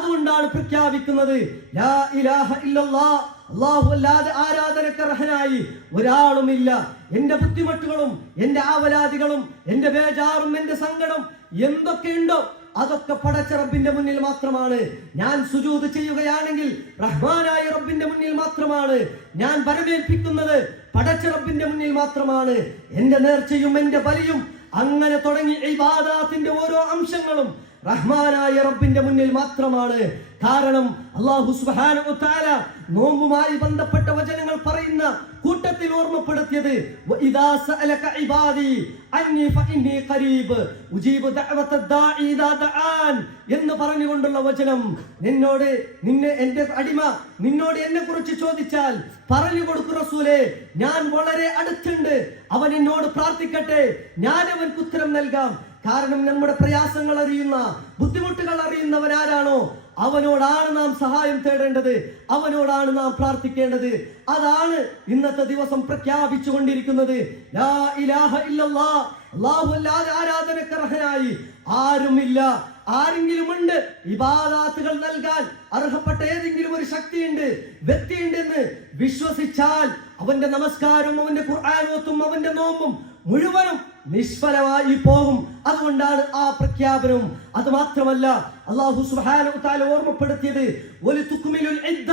അതുകൊണ്ടാണ് പ്രഖ്യാപിക്കുന്നത് ലാ ഇലാഹ ഇല്ലല്ലാഹ്, അല്ലാഹു അല്ലാതെ ആരാധനക്കർഹനായി ഒരാളുമില്ല. എന്റെ ബുദ്ധിമുട്ടുകളും എന്റെ ആവലാദികളും എന്റെ ബേജാറും എന്റെ സങ്കടം എന്തൊക്കെയുണ്ടോ അതൊക്കെ പടച്ച റബ്ബിന്റെ മുന്നിൽ മാത്രമാണ്. ഞാൻ സുജൂദ് ചെയ്യുകയാണെങ്കിൽ റഹ്മാനായ റബ്ബിന്റെ മുന്നിൽ മാത്രമാണ്. ഞാൻ വരവേൽപ്പിക്കുന്നത് പടച്ച റബ്ബിന്റെ മുന്നിൽ മാത്രമാണ്. എന്റെ നേർച്ചയും എന്റെ ബലിയും അങ്ങനെ തുടങ്ങി ഇബാദത്തിന്റെ ഓരോ അംശങ്ങളും റഹ്മാനായ റബ്ബിന്റെ മുന്നിൽ മാത്രമാണ്. കാരണം അല്ലാഹു സുബ്ഹാനഹു വ തആല നോമ്പുമായി ബന്ധപ്പെട്ട വചനങ്ങൾ പറയുന്ന കൂട്ടത്തിൽ ഓർമ്മപ്പെടുത്തിയത് വഇദാ സഅലക ഇബാദി അന്നി ഫഇന്നി ഖരീബ് ഉജീബു ദഅവത ദാഇ ഇദാ ദആൻ എന്ന് പറഞ്ഞുകൊണ്ടുള്ള വചനം. നിന്നെ എന്റെ അടിമ നിന്നോട് എന്നെ കുറിച്ച് ചോദിച്ചാൽ പറഞ്ഞു കൊടുക്കൂ റസൂലേ, ഞാൻ വളരെ അടുത്തുണ്ട്, അവൻ എന്നോട് പ്രാർത്ഥിക്കട്ടെ, ഞാൻ അവൻക്ക് ഉത്തരം നൽകാം. കാരണം നമ്മുടെ പ്രയാസങ്ങൾ അറിയുന്ന ബുദ്ധിമുട്ടുകൾ അറിയുന്നവൻ ആരാണോ അവനോടാണ് നാം സഹായം തേടേണ്ടത്, അവനോടാണ് നാം പ്രാർത്ഥിക്കേണ്ടത്. അതാണ് ഇന്നത്തെ ദിവസം പ്രഖ്യാപിച്ചു കൊണ്ടിരിക്കുന്നത്. ലാ ഇലാഹ ഇല്ലല്ലാഹ്, അല്ലാഹു അല്ലാതെ ആരാധനക്കർഹനായി ആരുമില്ല. ആരെങ്കിലും ഉണ്ട് ഇബാദാത്തുകൾ നൽകാൻ അർഹപ്പെട്ട ഏതെങ്കിലും ഒരു ശക്തിയുണ്ട്, വ്യക്തിയുണ്ടെന്ന് വിശ്വസിച്ചാൽ അവന്റെ നമസ്കാരവും അവന്റെ ഖുർആനോത്തും അവന്റെ നോമ്പും മുഴുവനും നിഷ്ഫലമായി പോകും. അതുകൊണ്ടാണ് ആ പ്രഖ്യാപനവും. അത് മാത്രമല്ല അല്ലാഹു സുബ്ഹാനഹു വ തആല ഓർമ്മപ്പെടുത്തിയത് വലിതുക്മിലുൽ ഇദ്ദ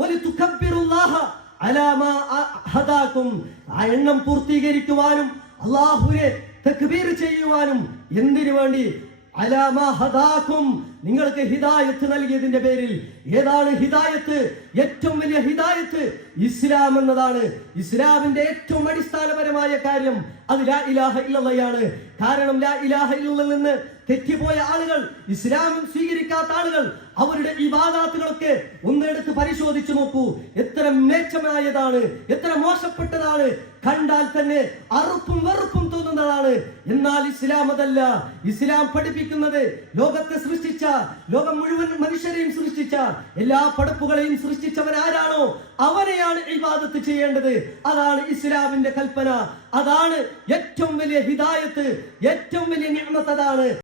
വലിതുകബ്ബിറുല്ലാഹ അലാ മാ ഹദാകും, ആ എണ്ണം പൂർത്തീകരിക്കുവാനും അല്ലാഹുവെ തക്ബീർ ചെയ്യുവാനും എന്തിനു വേണ്ടി? അലാ മാ ഹദാകും, നിങ്ങൾക്ക് ഹിദായത്ത് നൽകിയതിന്റെ പേരിൽ. ഏതാണ് ഹിദായത്ത്? ഏറ്റവും വലിയ ഹിദായത്ത് ഇസ്ലാം എന്നതാണ്. ഇസ്ലാമിന്റെ ഏറ്റവും അടിസ്ഥാനപരമായ കാര്യം അത് ലാ ഇലാഹ ഇല്ലല്ലാഹയാണ്. കാരണം ലാ ഇലാഹ ഇല്ലല്ലാഹ് നിന്ന് തെറ്റിപ്പോയ ആളുകൾ, ഇസ്ലാമിൽ സ്വീകരിക്കാത്ത ആളുകൾ, അവരുടെ ഇബാദാത്തുകളൊക്കെ ഒന്നെടുത്ത് പരിശോധിച്ചു നോക്കൂ. എത്ര മേച്ചമായതാണ്, എത്ര മോശപ്പെട്ടതാണ്, കണ്ടാൽ തന്നെ അറുപ്പും വെറുപ്പും തോന്നുന്നതാണ്. എന്നാൽ ഇസ്ലാം അതല്ല. ഇസ്ലാം പഠിപ്പിക്കുന്നത് ലോകത്തെ സൃഷ്ടിച്ച, ലോകം മുഴുവൻ മനുഷ്യരെയും സൃഷ്ടിച്ച, എല്ലാ പടപ്പുകളെയും സൃഷ്ടിച്ചവൻ ആരാണോ അവനെയാണ് ഇബാദത്ത് ചെയ്യേണ്ടത്. അതാണ് ഇസ്ലാമിന്റെ കൽപ്പന. അതാണ് ഏറ്റവും വലിയ ഹിദായത്ത്, ഏറ്റവും വലിയ നിഅമത്ത് അതാണ്.